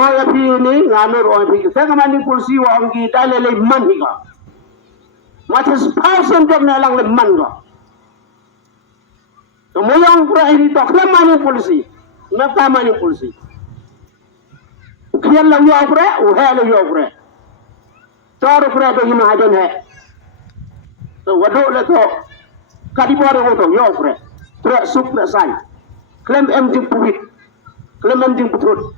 ya pi ni nganur oi pi saya kemani polisi wa anggi dalele man ni ka macam passion job na lang le man ka to moyang pura ini to kemani polisi ngapa mani polisi kian la yo pura o he la yo pura tar pura to hima hajan hai to wado le to kadibore ko to yo pura sup pura sai claim empty puit claim empty putut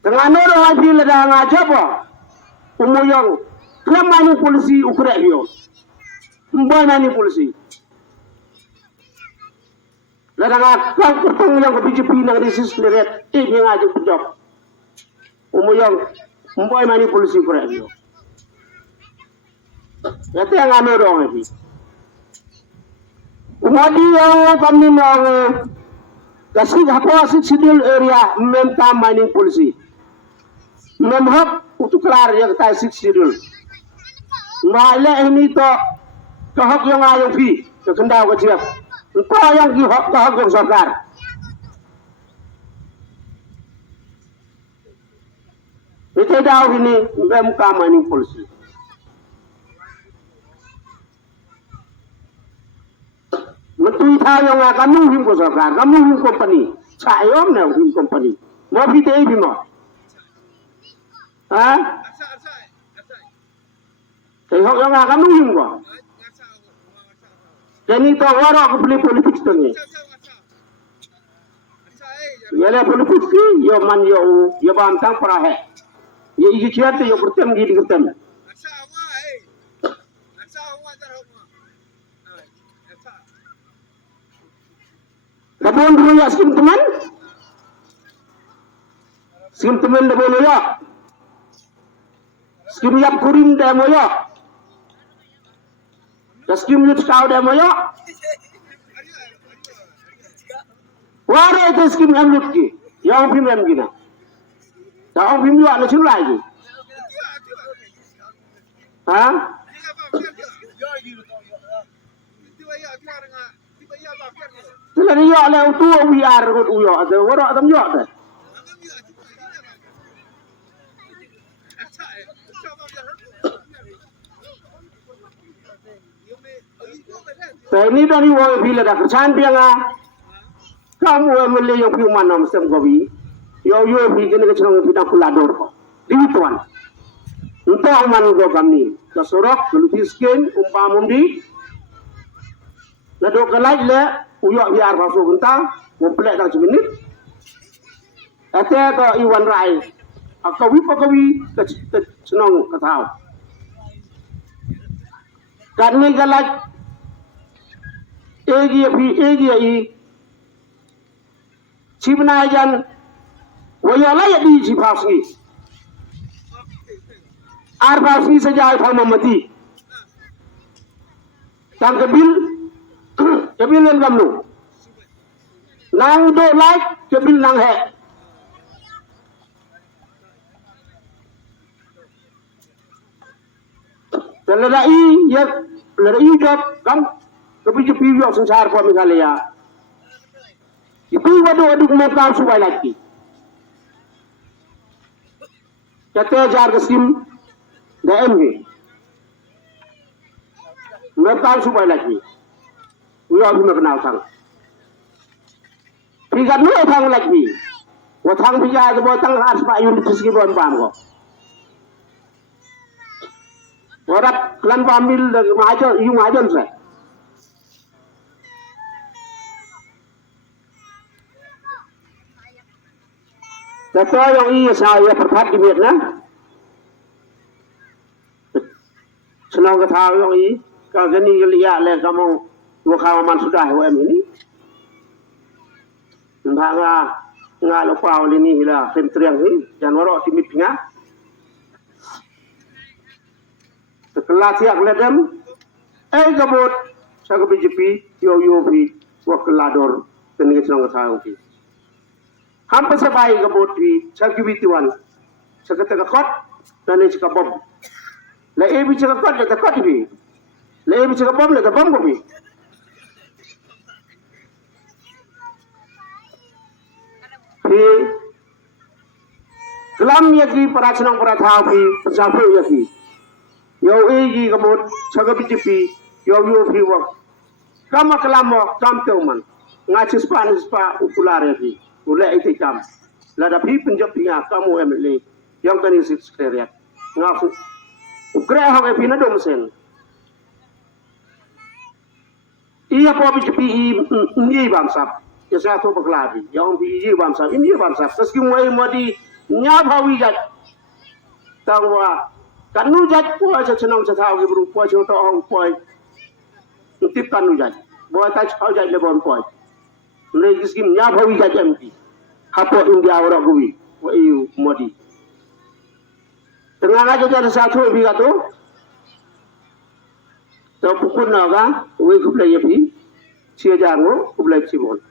dengan orang lagi ledang aja apa, umuyang, kelemahan polisi ukuran dia, mbana polisi. Ledang kau ketemu yang kebijakan yang disis leret, ini aja kerja. Umuyang, mbana polisi ukuran dia. Itu yang orang lagi. Umadi yang kami mau kasih apa sih sidul area minta mining polisi. Memhak untuk kelar yang tak sidul. Malah ini to kehak yang ayam pi, kekendau kecil. Engkau yang kehak yang sakar. Itu dah ini memka mining polisi. Menteri yang akan mungkin ko sakar, kamu mungkin company, sayom na mungkin company. Mau kita ini mau. Ha? Tengok yang akan mungkin ko. Jadi tu orang aku beli politik tu ni. Ya le politik ni, yo man yo bantang perah. Ye igi kiat yo bertem di bertem. Kapon dulu ya skim teman dah boleh ya skim yap kuring dah boleh ya skim yut kau dah boleh wara itu skim yang yut ki yang pim yang gina yang pim yut ada cuma lagi ha Selain ia le utu biar kot uyo ada orang adam yo ada. Ini dari woi bila dah kerjaan pianga. Kamu emele yo piu manam sem gobi. Yo pi kene kecilong pita pulador. Di tuan. Entah man go kami. Kasorok lutiskin umpamundi. Nado kalai le uyok biar masuk gentang, komplek dah seminit. Ate ke Iwan Rai, akawi ke senang ketau. Kan ni kalai egi cipna jan, wayala ya di cipasni. Arbasni saja itu mati. Tang kebil yang kamu nang do like kebil nang he ladai job kam kepi yo sensar ko misalnya itu wadu mekal subai lagi kata jar kesim DMG mekal subai lagi Uyo api mengenal tang. Pikat nu tang lagi. Watang pijak tu tang harus pak yun diski bon pam ko. Warat klan pamil majon yung majon sa. Tapi yang ini saya perpat di Vietnam. Senang ketahui yang ini. Kalau ni lihat le kamu Wakau man sudah WM ini. Nga lupa oleh ni hila kentriang ni jangan orang timit pinga. Sekelas siap ledem. Gabut saya ke BJP yo pi wakelador tenis nang sayang pi. Hampir sebaik gabut pi saya ke bituan. Saya kata kot dan ni cakap bom. Le cakap kot le kot pi. Le cakap bom le bom ko pi. Pi kelam yaki peracnang peratha pi pencapai yaki. Yo egi kemud cakap BJP yo pi wak. Kama kelam wak kam teuman ngacus pa upular yaki. Ulai itu kam. Lada pi penjap pinga kamu MLA yang kani sekretariat ngaku. Ukra hak pi na domsen. Iya po BJP ini bangsap. Ya saya tu berkelari. Yang ini bangsap. Ini bangsap. Seski mulai mudi nyabawi jat. Tawa kanu jat po aja senang setau ke berupa contoh orang poi. Tip kanu jat. Buat tak tahu jat lebon poi. Lagi skim nyabawi jat MP. Hapo India orang kui. Wa iu mudi. Tengah aja jadi satu lebih tu. Tahu pukul naga. Wei kuplai yapi. Cia jango kuplai cibon.